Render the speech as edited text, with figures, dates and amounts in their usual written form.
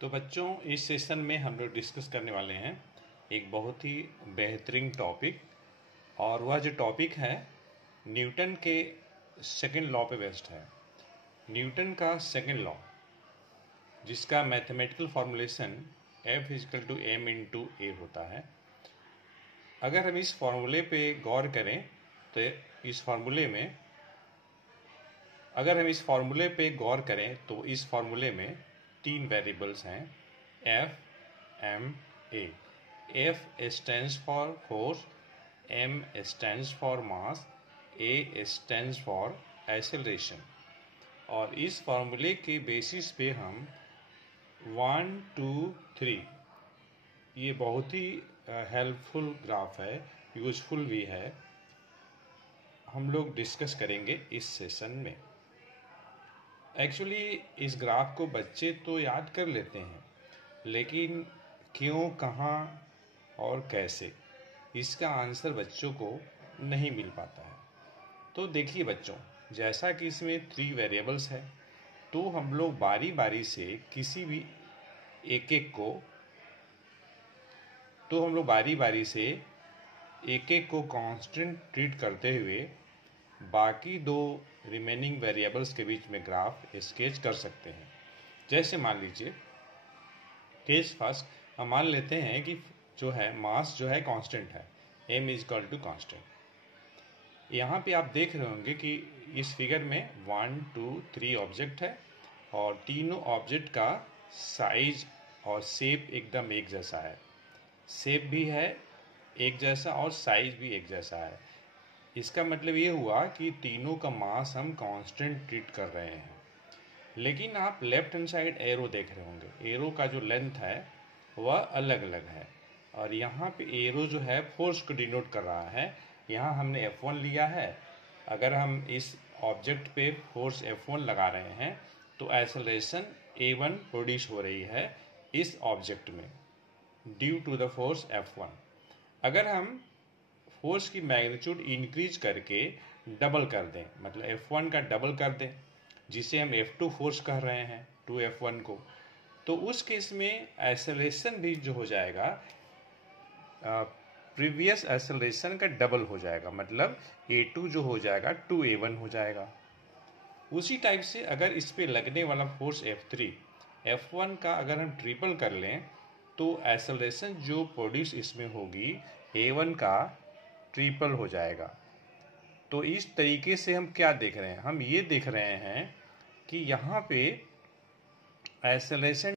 तो बच्चों, इस सेशन में हम लोग डिस्कस करने वाले हैं एक बहुत ही बेहतरीन टॉपिक। और वह जो टॉपिक है न्यूटन के सेकंड लॉ पे बेस्ड है। न्यूटन का सेकंड लॉ, जिसका mathematical formulation F equal to m into a होता है। अगर हम इस फॉर्मूले पे गौर करें तो इस फॉर्मूले में तीन वेरिएबल्स हैं, F, M, A। F stands for force, M stands for mass, A stands for acceleration। और इस फॉर्मूले के बेसिस पे हम 1, 2, 3, ये बहुत ही हेल्पफुल ग्राफ है, यूजफुल भी है, हम लोग डिस्कस करेंगे इस सेशन में। एक्चुअली इस ग्राफ को बच्चे तो याद कर लेते हैं, लेकिन क्यों, कहाँ और कैसे, इसका आंसर बच्चों को नहीं मिल पाता है। तो देखिए बच्चों, जैसा कि इसमें 3 वेरिएबल्स है, तो हम लोग बारी बारी से किसी भी एक एक को कांस्टेंट ट्रीट करते हुए बाकी 2 रिमेनिंग वेरिएबल्स के बीच में ग्राफ स्केच कर सकते हैं। जैसे मान लीजिए, केस फर्स्ट हम मान लेते हैं कि जो है मास जो है कांस्टेंट है, m इक्वल टू कांस्टेंट। यहाँ पे आप देख रहे होंगे कि इस फिगर में 1, 2, 3 ऑब्जेक्ट है और तीनों ऑब्जेक्ट का साइज और शेप एकदम एक जैसा है। शेप भी है एक जैसा और साइज भी एक जैसा है। इसका मतलब ये हुआ कि तीनों का मास हम कांस्टेंट ट्रीट कर रहे हैं। लेकिन आप लेफ्ट हैंड साइड एरो देख रहे होंगे, एरो का जो लेंथ है वह अलग अलग है। और यहाँ पे एरो जो है फोर्स को डिनोट कर रहा है। यहाँ हमने F1 लिया है। अगर हम इस ऑब्जेक्ट पे फोर्स F1 लगा रहे हैं तो एक्सेलरेशन A1 प्रोड्यूस हो रही है इस ऑब्जेक्ट में due to the force F1। अगर हम फोर्स की मैग्नीट्यूड इंक्रीज करके डबल कर दें, मतलब F1 का डबल कर दें, जिसे हम F2 फोर्स कह रहे हैं 2F1 को, तो उस केस में एक्सेलरेशन भी जो हो जाएगा प्रीवियस एक्सेलरेशन का डबल हो जाएगा, मतलब A2 जो हो जाएगा 2A1 हो जाएगा। उसी टाइप से अगर इस पे लगने वाला फोर्स F3, F1 का अगर हम ट्रिपल कर लें तो एक्सेलरेशन जो प्रोड्यूस इसमें होगी A1 का ट्रिपल हो जाएगा। तो इस तरीके से हम क्या देख रहे हैं, हम ये देख रहे हैं कि यहाँ पे एक्सेलरेशन